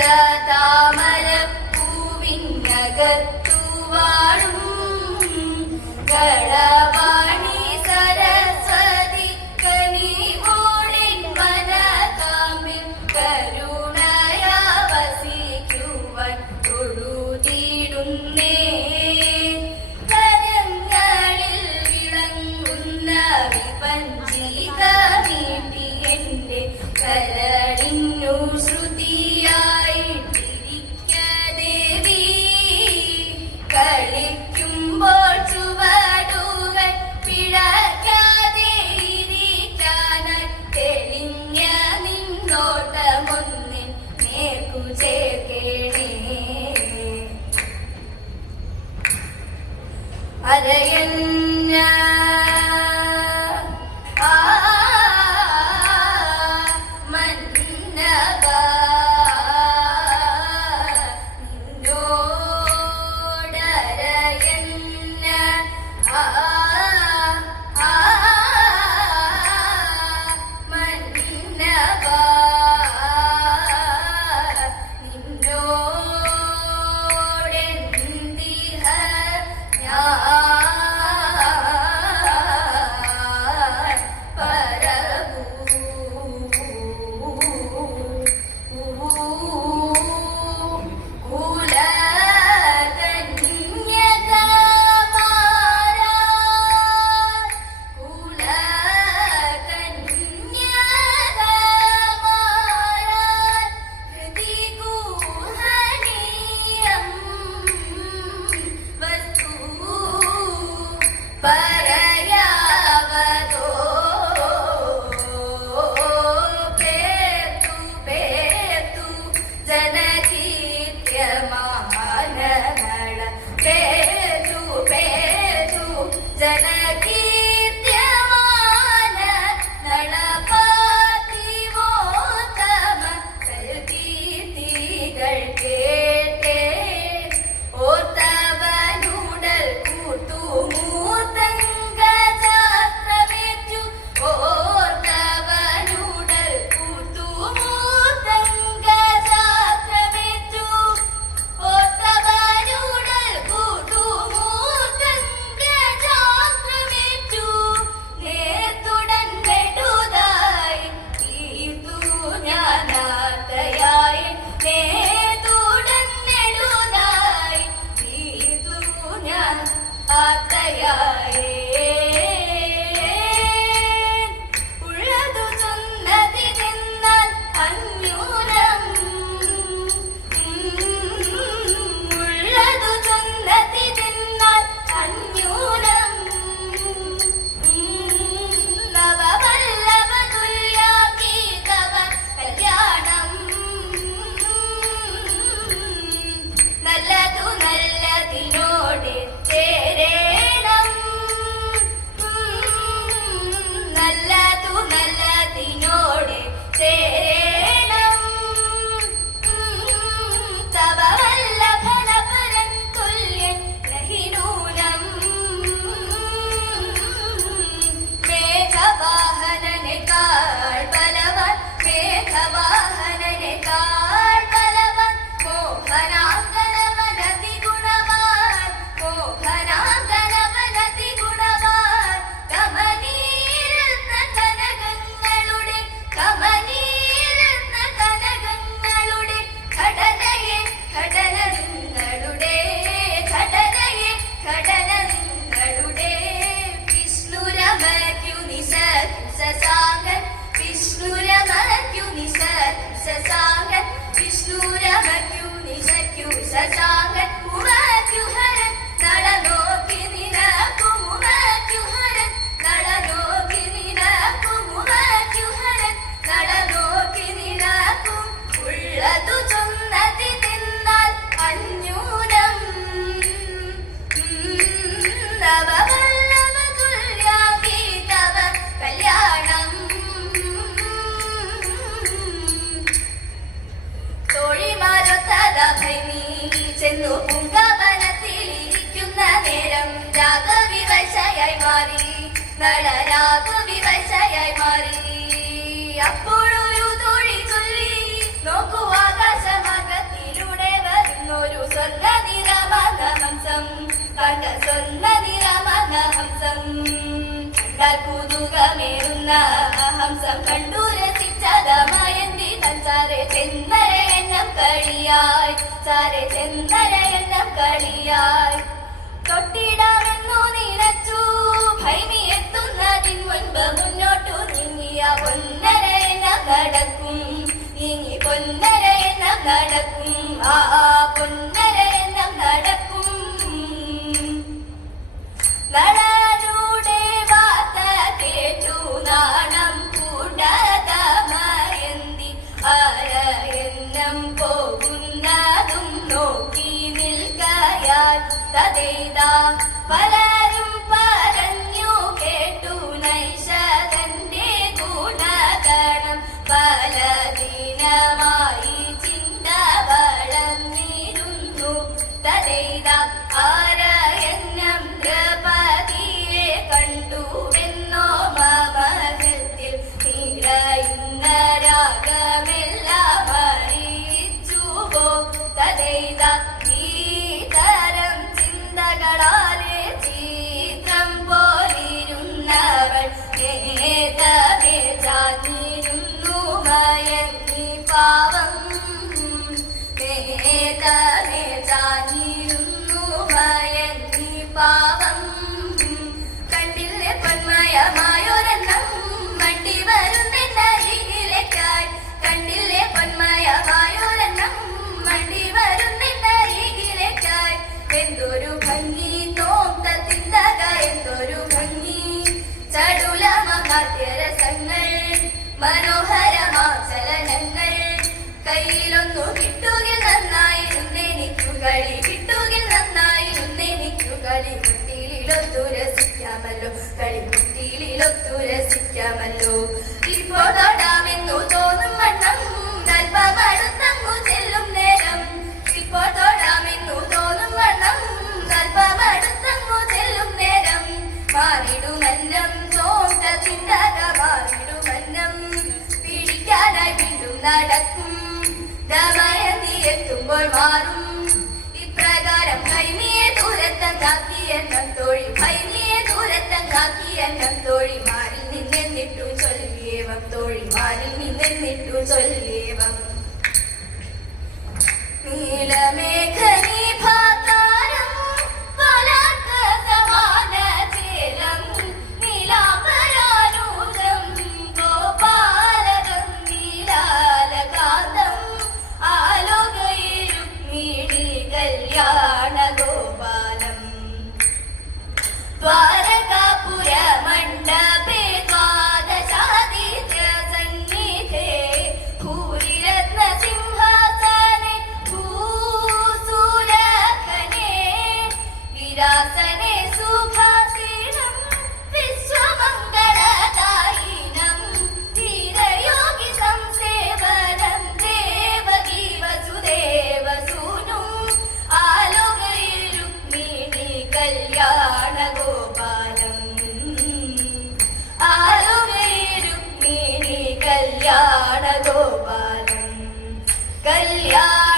താമരപ്പൂവിനകത്തു വാഴും കളവാണി സരസ്വതി കനിവോളിൻ വനകാമ്പിൽ കരുണയാ വസിക്കുവാൻ തൊഴുതിടുന്നേ. കരങ്ങളിൽ വിളങ്ങുന്ന വിപഞ്ചിക നീട്ടി എന്റെ കരളിന്നു ശ്രുതിയായിട്ടിരിക്ക ദേവി. കളിക്കുമ്പോൾ ചുവടുകൾ പിഴയ്ക്കാതെ ഇരിക്കാനായി തെളിഞ്ഞ നിന്നോട്ടമൊന്നിൻ നേർക്കു ചേർക്കേണേ. അരയന്ന ചെന്നു പൂങ്കാവനത്തിലിരിക്കുന്ന നേരം രാഗവിവശയായി മാറി, നടരാഗവിവശയായി മാറി. അപ്പോഴൊരു തോഴി ചൊല്ലി, നോക്കൂ ആകാശമാക കയറുന്ന ഹംസം കണ്ടു രസിച്ചതമയന്തി തഞ്ചാരെ ചെന്നര എണ്ണം കളിയായി ചാരെ ചെന്നര എണ്ണം കളിയായി തൊട്ടിടാമെന്നു നിലച്ചു ഭൈമി എത്തുന്നതിൻ മുൻപ് മുന്നോട്ടു നീങ്ങിയ പൊന്നര എണ്ണം നടക്കും നീങ്ങി പൊന്നര എണ്ണം നടക്കും ആ പൊന്നര എണ്ണം നടക്കും നടനൂടെ വാർത്ത കേട്ടു നാണം കൂടതമയന്തി ആര എണ്ണം പോകുന്നതും നോക്കി നിൽക്കയാൽ തതേതാ പലരും പറഞ്ഞു കേട്ടു നൈഷതന്റെ ഗുണഗണം പല ദിനമായി ചിന്ത വളർന്നിരുന്നു തതേതാ ആരയന്നം ദ്രൗപദിയെ കണ്ടുവെന്നോ മമഹൃത്തിൽ നിറയുന്ന രാഗമെല്ലാം അറിയിച്ചുവോ തതേതാ ഈതരം ചിന്തകളാലെ ചിത്രം പോലിരുന്നവൾ നേതമേ ചാഞ്ഞിരുന്നു മയങ്ങി പാവം നേതമേ ചാഞ്ഞിരുന്നു മയങ്ങി പാവം കണ്ടില്ലേ പൊന്മയമായൊരെണ്ണം മണ്ടി വരുന്നരികിലേക്കായി കണ്ടില്ലേ പൊന്മയമായൊരെണ്ണം മണ്ടി വരുന്നരികിലേക്കായി എന്തൊരു ഭംഗി നോക്കത്തിന്തക എന്തൊരു ഭംഗി ചടുലമാദ്യരസങ്ങൾ മനോഹരമാചലനങ്ങൾ കയ്യിലൊന്നു കിട്ടുകിൽ നന്നായിരുന്നെനിക്കു കളി കിട്ടുകിൽ നന്നായിരുന്നെനിക്കു കളി കുട്ടിയിലൊത്തു രസിക്കാമല്ലോ കളിക്കുട്ടിയിലൊത്തു രസിക്കാമല്ലോ ഇപ്പോൾ തൊടാമെന്നു തോന്നും വണ്ണം അല്പമടുത്തങ്ങു ചെല്ലും നേരം ഇപ്പോൾ തൊടാമെന്നു തോന്നും വണ്ണം അല്പമടുത്തങ്ങു ചെല്ലും നേരം മാറിടുമന്നം തോട്ട ചിന്തക മാറിടുമന്നം പിടിക്കാനായി വീണ്ടും നടക്കും ദമയന്തി എത്തുമ്പോൾ മാറും ഇപ്രകാരം ഭൈമിയെ ദൂരത്തങ്ങാക്കിയെണ്ണം തോഴി ഭൈമിയെ ദൂരത്തങ്ങാക്കിയെണ്ണം തോഴി മാറിൽ നിന്നെന്നിട്ടു ചൊല്ലിയേവം തോഴി മാറിൽ നിന്നെന്നിട്ടു ചൊല്ലിയേവം നീലമേഘനീ ഭാതാരം പലക സമാന ചേലം നീലാംബരാനൂജം ഗോപാലകം നീലാലകാന്തം ആലോകയിരുക്മിണി കല്യാണ ഗോപാലം ദ്വാരകാപുര മണ്ഡപേ ദ്വാദശാദിത്യ സന്നിധേ ഭൂരിരത്ന സിംഹാസനെ ഭൂസുരഖനെ വിരാസനെ സുഖാസീനം വിശ്വമംഗളദായിനം ധീരയോഗി സംസേവനം ദേവകീ വസുദേവ സൂനും ആലോകരുക്മിണി കല്യാണ ഗോപാലം ആലോകരുക്മിണി കല്യാണ ഗോപാലം കല്യാണ